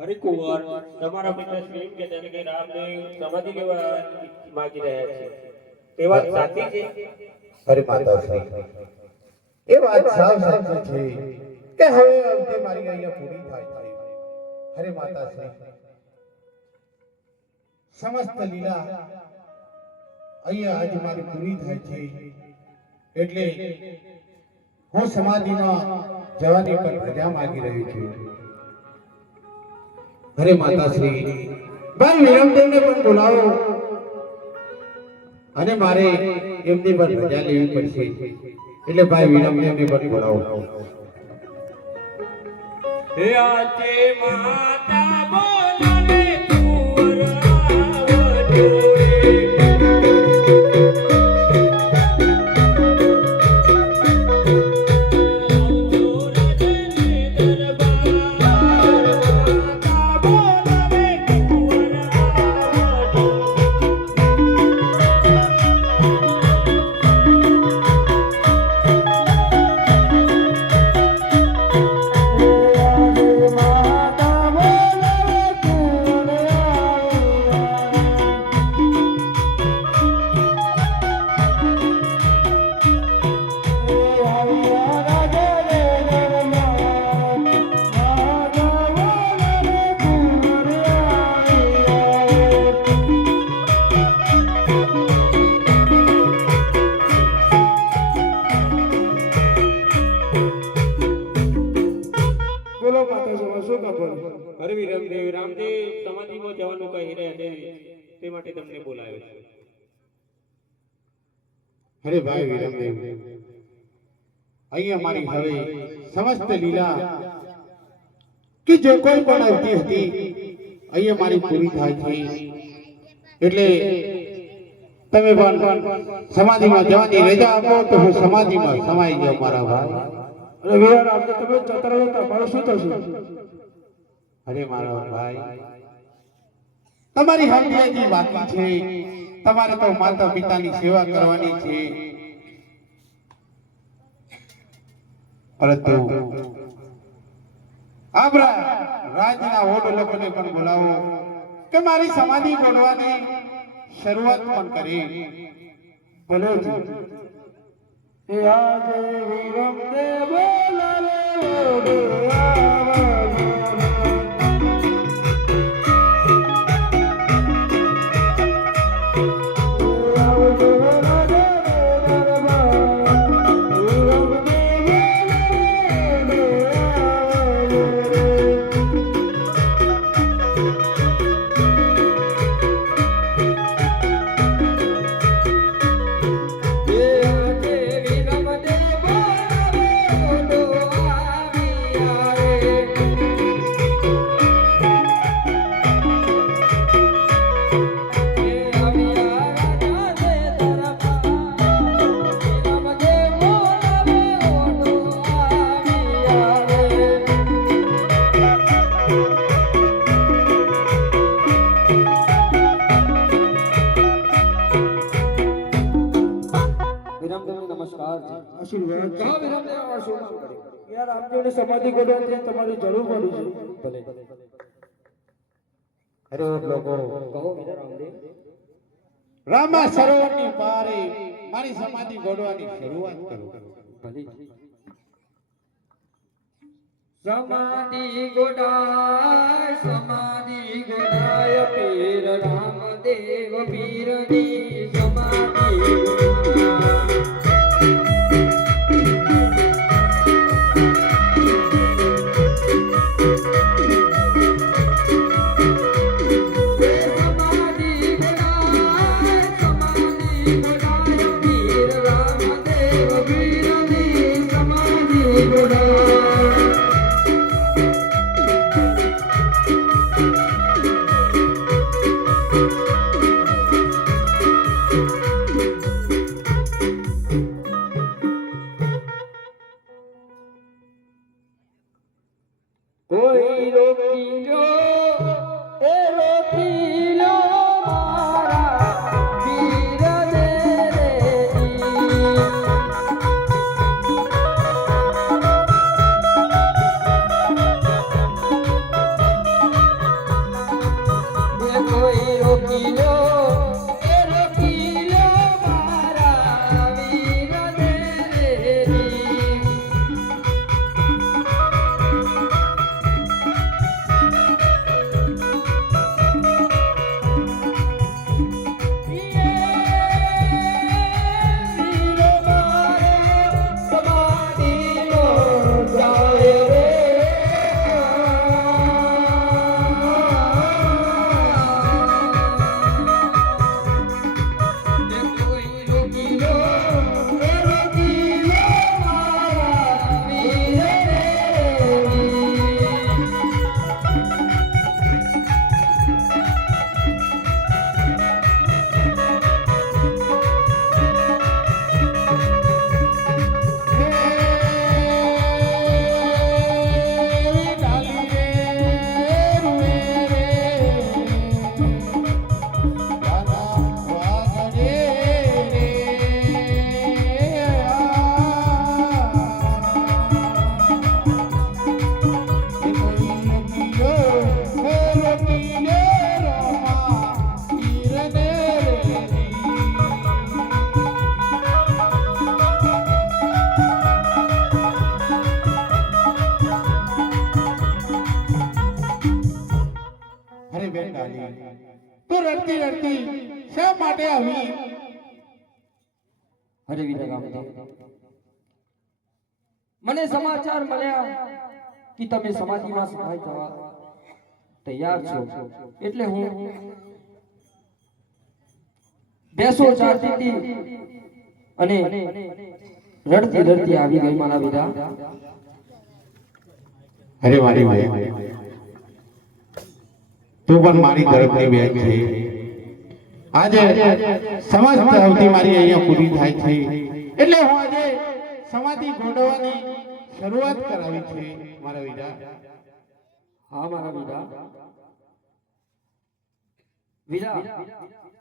હરિકુંવર તમારા મિત્ર શ્રી કે તરીકે રામદેવ સમાધિ લેવા માંગી રહ્યા છે તે વાત સાચી છે? અરે માતાશ્રી, એ વાત સાવ સાચી છે કે હવે અવધિ મારી અહીંયા પૂરી થાય છે. અરે માતાશ્રી, સમસ્ત લીલા અહીંયા આજે મારી પૂરી થાય છે એટલે હું સમાધિમાં જવાની પણ રજા માંગી રહ્યો છું. અરે માતાશ્રી, ભાઈ વિરમદેવને પણ બોલાવો અને મારે એમની પણ રજા લેવી પડશે એટલે ભાઈ વિરમદેવને પણ બોલાવો. હે આજે માતા બોલાવે કુંવર આવજો રે. હરે વિરમદેવ, રામદેવ સમાધિમાં જવાનું કહી રહ્યા છે તે માટે તમને બોલાવ્યો છે. અરે ભાઈ વિરમદેવ, અહીંયા મારી હવે સમસ્ત લીલા કે જે કોઈ પણ અવધિ હતી અહીંયા મારી પૂરી થાય છે એટલે તમે પણ સમાધિમાં જવાની રજા આપો તો હું સમાધિમાં સમાઈ જાઉં મારા ભાઈ. અરે વીરા રામદેવ, તમે જતા રહો તો અમારું શું થશે? અરે મારા ભાઈ, તમારી હજી બાકી છે. તમારે તો માતા પિતાની સેવા કરવાની છે, પરંતુ આપણા રાજના ઓડ લોકોને પણ બોલાવો કે મારી સમાધિ ગોઠવવાની શરૂઆત પણ કરી. ભલે છે. એ આજે વિરમદેવ બોલાવે સમાધિ ગોઠવવાની તમારી જરૂર પડી છે. ભલે. અરે લોકો કહો વીરા રામદેવ. રામા સરોવરની પારે મારી સમાધિ ગોઠવવાની શરૂઆત કરો. ભલે. સમાધિ ગોડાય પીર રામદેવ પીરની સમાધિ કોઈ રોકી લો એ રોકી લો મારા વીર દેવજી હરે વીરા રામદેવ, મને સમાચાર મળ્યા કે તમે સમાધિમાં સહાય થવા તૈયાર છો, એટલે હું બેસો ચાલતી હતી અને રડતી રડતી આવી ગઈ મારા વીરા. અરે મારી બેન, તું પણ મારી તરફની બેન છે. આજે સમસ્ત અવધિ મારી અહીંયા પૂરી થાય છે, એટલે હું આજે સમાધિ ગોઠવવાની શરૂઆત કરાવી છે મારા વીરા. હા મારા વીરા, વીરા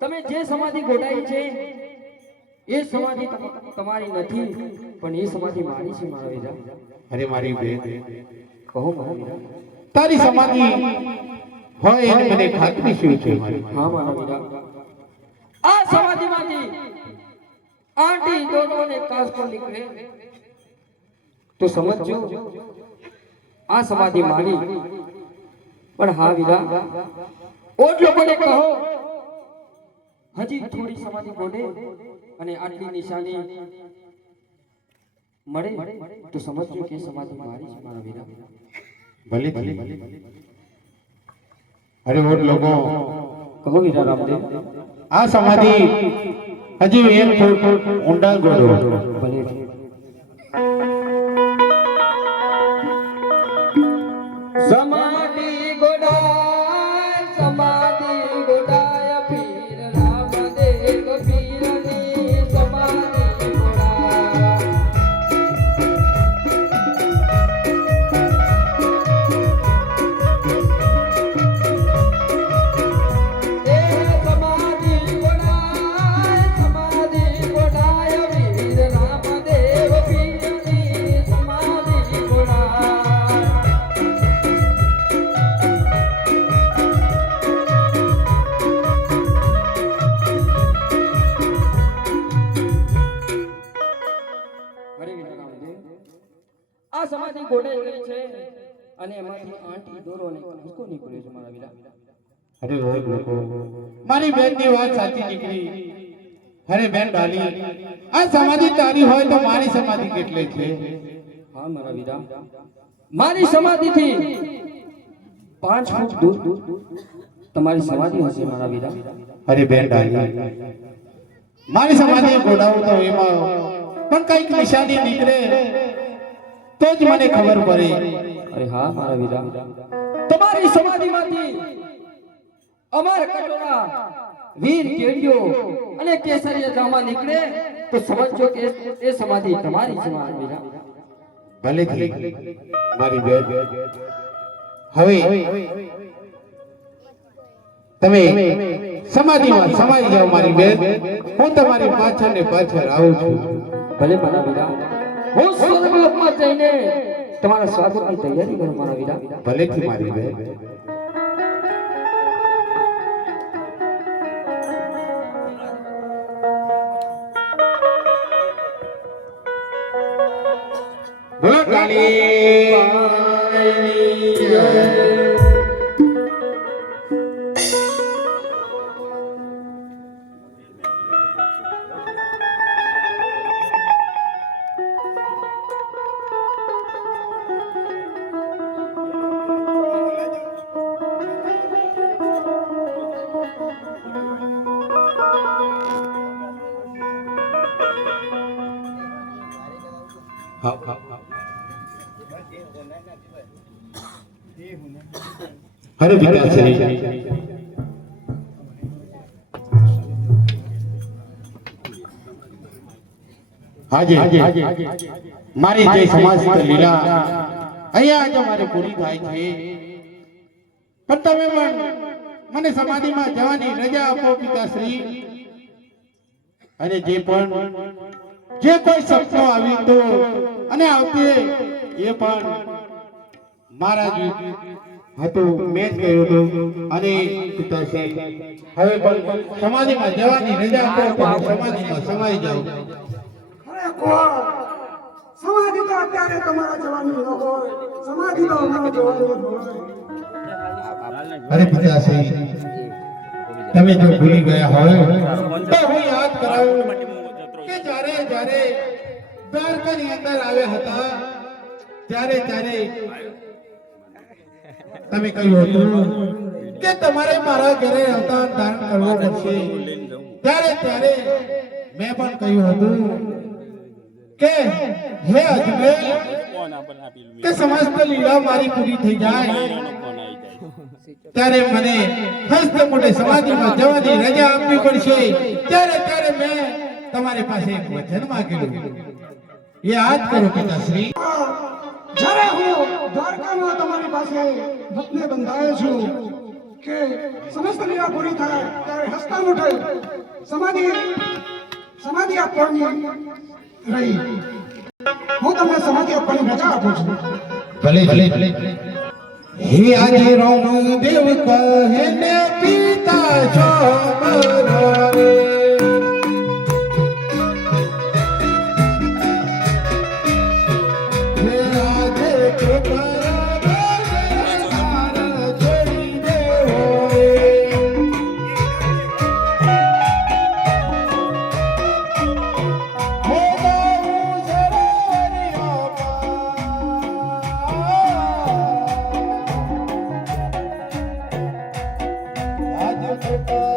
તમે જે સમાધિ ગોઠવી છે એ સમાધિ તમારી નથી, પણ એ સમાધિ મારી છે મારા વીરા. અરે મારી બેન, કહો મારા વીરા. તારી સમાધિ હોય એની મને ખાતરી શું છે મારી? હા મારા વીરા, આ સમાધિમાંથી આંટી દોડોને કાસકો નીકળે તો સમજજો આ સમાધિ મારી. પણ હા વીરા, ઓટ લોકોને કહો હજી થોડી સમાધિ ગોઠે અને આટલી નિશાની મળે તો સમજજો કે સમાધિ મારી છે મારા વીરા. ભલે ભલે. અરે ઓટ લોકો, કહો વીરા રામદેવ. આ સમાધિ હજી 1 ફૂટ ઊંડા ગોળો. ભલે. સમાધિ ગોડાય પીર રામદેવ પીરની સમાધિ ગોડાય. એ સમાધિ ગોડાય પીર રામદેવ પીરની સમાધિ ગોડાય. આ સમાધિ ગોઠવાઈ ગઈ છે અને એમાંથી આંટી દોરો ને કાંસકો નીકળ્યો છે મારા વીરા. અરે ઓટ લોકો, મારી બેનની વાત સાચી નીકળી. અરે બેન ડાલી, આ સમાધિ તારી હોય તો મારી સમાધિ કેટલી છે? હા મારા વીરા, મારી સમાધિથી 5 ફૂટ દૂર તમારી સમાધિ હશે મારા વીરા. અરે બેન ડાલી, મારી સમાધિ ગોડાવું તો એમાં પણ કઈક નિશાની નીકળે તો જ મને ખબર પડે. અરે હા મારા વીરા, તમારી સમાધિમાંથી અમર કટોરા વીર કેડિયો અને કેસરિયા જામા નીકળે તો સમજજો કે એ સમાધિ તમારી છે મારા વીરા. ભલે થઈ મારી બેન. હવે તમે સમાધિમાં સમાઈ જાઓ મારી બેન. હું તમારી પાછળ ને પાછળ આવું છું. ભલે મારા વીરા, હું સ્વર્ગલોકમાં જઈને તમારા સ્વાગતની તૈયારી કરું મારા વીરા. ભલેથી મારી બેન. બોલો કાળી જય. હરે પિતાશ્રી, આજે મારી જે સમસ્ત લીલા અહીંયા આજે મારે પૂરી થાય છે, પણ તમે પણ મને સમાધિમાં જવાની રજા આપો પિતાશ્રી. અને જે કોઈ સપનો આવ્યું તો અને આવતી એ પણ મારા જ હતું, મેં જ કહ્યું હતું. અને પિતાશ્રી હવે પણ સમાધિમાં જવાની રજા આપો, સમાધિમાં સમાઈ જાઓ. અરે કોણ સમાધિ તો અત્યારે તમારા જવાની ન હોય, સમાધિ તો અમારા જવાની હોય. અરે પિતાશ્રી, તમે જો ભૂલી ગયા હોય તો હું યાદ કરાવું કે જ્યારે જ્યારે દ્વારકાની અંદર આવ્યા હતા ત્યારે તમે કહ્યું હતું કે તમારે મારા ઘરે અવતાર ધારણ કરવો પડશે ત્યારે મેં પણ કહ્યું હતું કે હે અજમેર કે સમસ્ત લીલા મારી પૂરી થઈ જાય ત્યારે મને હસ્ત મોટે સમાધિમાં જવાની રજા આપવી પડશે ત્યારે મેં તમારી પાસે એક વચન માંગેલું એ આજ કરો પિતાશ્રી જ્યારે હું દ્વારકામાં તમારી પાસે વતને બંધાયો છું કે સમસ્ત લીલા પૂરી થાય ત્યારે હસતા મોઢે સમાધિ આપવાની રહી હું તમને સમાધિ આપવાની રજા આપું છું ભલે હે આજે રામ દેવ કહે ને પિતા છો મારા રે હે આજે છોકરા મારા છોડી દેવો હો બાઉ સરારિયા આજ છોકરા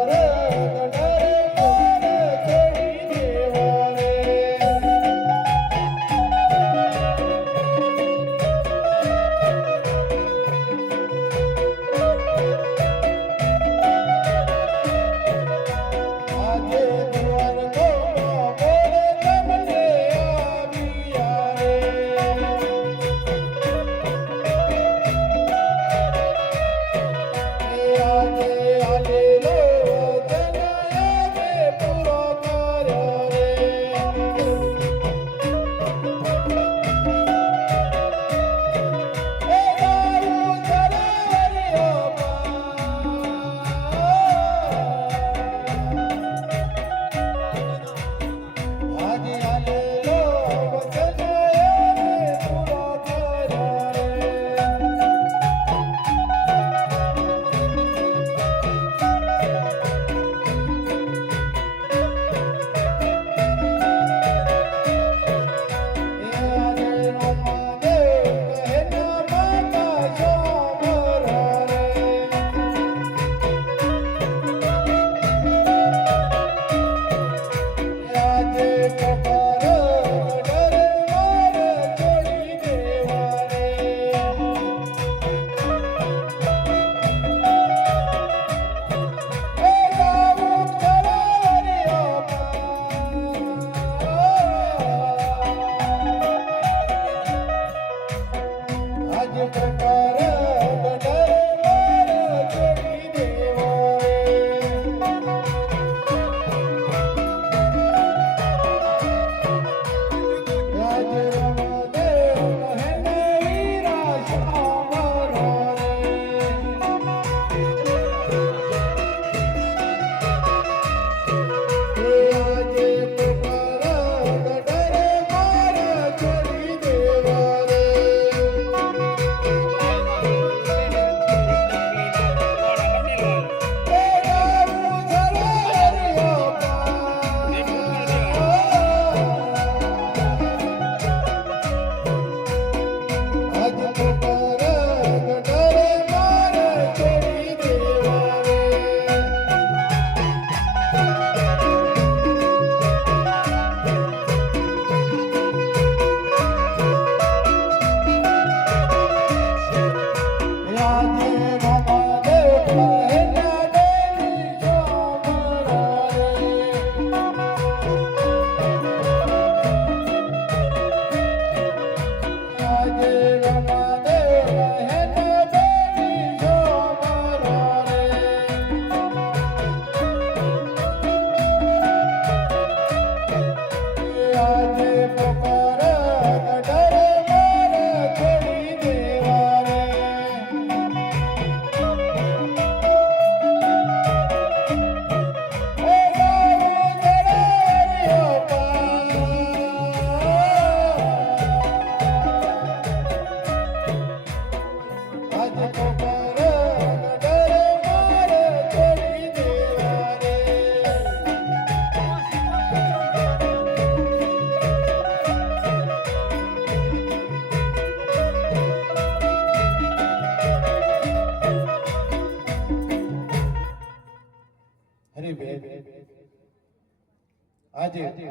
આજે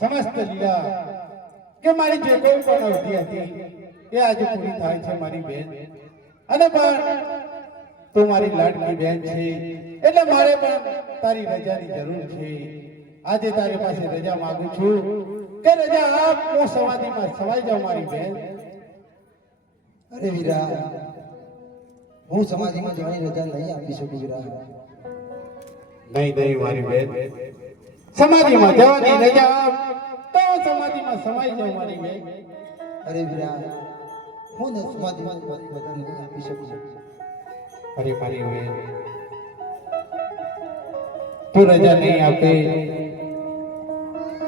સમસ્ત લીલા કે મારી જે કોઈ પણ અવધિ હતી એ આજે પૂરી થાય છે મારી બેન. અને પણ તું મારી લાડકી બેન છે એટલે મારે પણ તારી રજાની જરૂર છે. આજે તારી પાસે રજા માંગુ છું કે રજા આપ હું સમાધિમાં સમાઈ જાઉં મારી બેન. અરે વીરા, હું સમાધિમાં જવાની રજા નહીં આપી શકું વીરા. નહીં મારી બેન, સમાધિમાં જવાની રજા આપ તો સમાધિમાં સમાઈ જાઉં મારી બેન. અરે વીરા, હું સમાધિમાં જવાની રજા નહીં આપી શકું. અરે મારી બેન, તું રજા નહીં આપે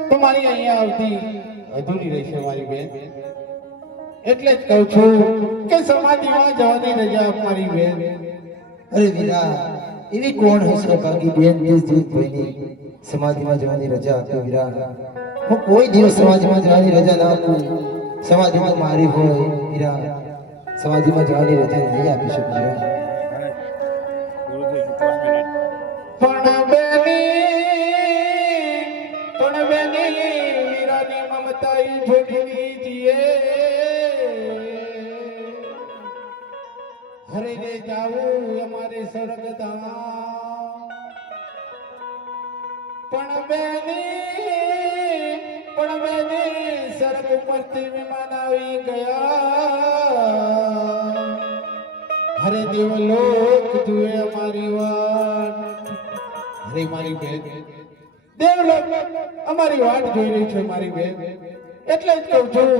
તો મારી અહીંયા આવતી અધૂરી રહેશે મારી બેન. એટલે જ કહું છું કે સમાધિમાં જવાની રજા આપ મારી બેન. અરે વીરા, એવી કોણ હશે બાકી બેન દેશ જીત ભાઈની સમાધિમાં જવાની રજા આપે વીરા? હું કોઈ દિવસ સમાધિમાં જવાની રજા ના આપું. સમાધિમાં મારી હોય વીરા, સમાધિમાં જવાની રજા નહીં આપી શકું વીરા. પણ બેની વીરાની મમતાઈ જોડી દીજીએ. હરે રે જાવું અમારે સ્વર્ગ ધામ. પણ બેની સ્વર્ગ ઉપરથી વિમાન આવી ગયા. હરે દેવલોક જુએ અમારી વાટ. હરે મારી બેન, દેવલોક અમારી વાટ જોઈ રહી છે મારી બેન. એટલે જ કહું છું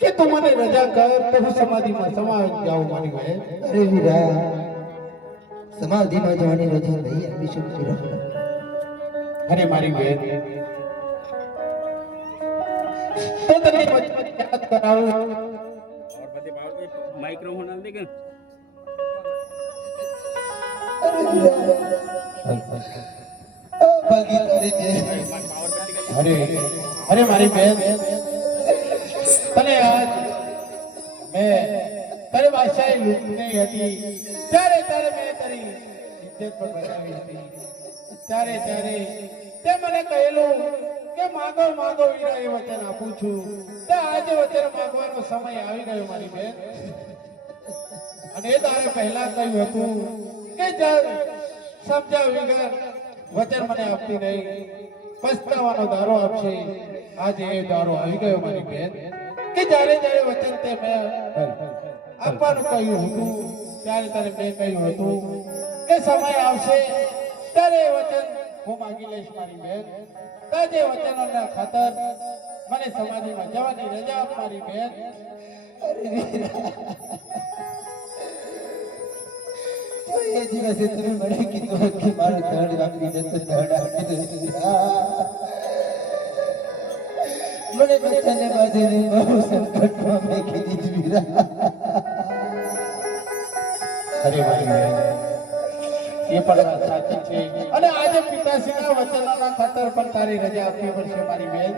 કે તું મને રજા કર તો હું સમાધિમાં સમાઈ જાઉં મારી બેન. અરે વીરા, સમાધિમાં જવાની રજા નહીં આપી શકું વીરા. અરે મારી બેન, તો તને બચપન યાદ કરાવું. माइक्रोफोन डाल देगा અરે મારી બેન, તને આજ મેં તારી બાદશાહી લૂંટની હતી ત્યારે મેં તારી ઇજ્જત પણ બચાવી હતી. ત્યારે તે મને કહેલું કે માગો વીરા, એ વચન આપું છું. તે આજે વચન માંગવાનો સમય આવી ગયો મારી બેન. અને એ તારે પહેલા કહ્યું હતું કે સમજાવ વગર વચન મને આપતી નહીં, પસ્તાવાનો દારો આપશે. આજે એ દારો આવી ગયો મારી બેન કે જ્યારે વચન તે મેં આપવાનું કહ્યું હતું ત્યારે તારે મેં કહ્યું હતું કે સમય આવશે ત્યારે એ વચન હું માંગી લઈશ મારી બેન. તાજે વચનોના ખાતર મને સમાધિમાં જવાની રજા આપ મારી બેન. એ દિવસે તમે મને કીધું કે મારું ધડ આપી દે તો ધડ આપી દે વીરા. મને બચ્ચાને બાજુને બહુ સંકટમાં મેકી દીધી વીરા. અરે મારી બેન, એ પણ વાત સાચી છે. અને આજે પિતાશ્રીના વચનોના ખાતર પણ તારી રજા આપવી પડશે મારી બેન.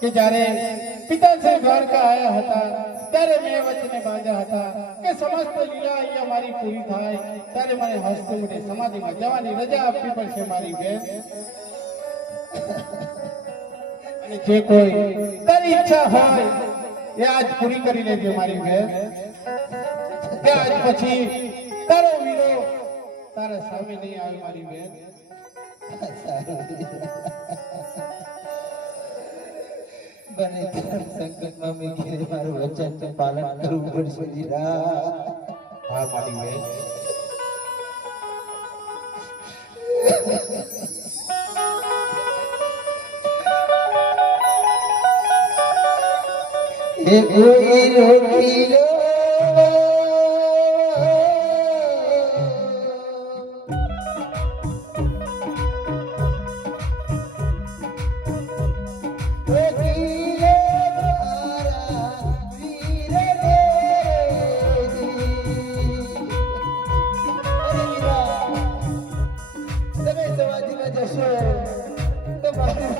કે જ્યારે પિતાશ્રી દ્વારકા આવ્યા હતા ત્યારે મેં વચને બાંધ્યા હતા કે સમસ્ત લીલા અહીંયા મારી પૂરી થાય ત્યારે મને હસ્તે મોઢે સમાધિમાં જવાની રજા આપવી પડશે મારી બેન. અને જે કોઈ તારી ઈચ્છા હોય એ આજ પૂરી કરી લેજે મારી બેન. કે આજ પછી તારો વીરો તારા સામે નહીં આવે મારી બેન. બને સંકટમાં મેં કીધું મારું વચન તો પાલન કરવું પડશે વીરા. હા મારી બેન. એ કોઈ રોકી લો જશો તો મારું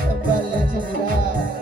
સંભાળ લેજો વીરા.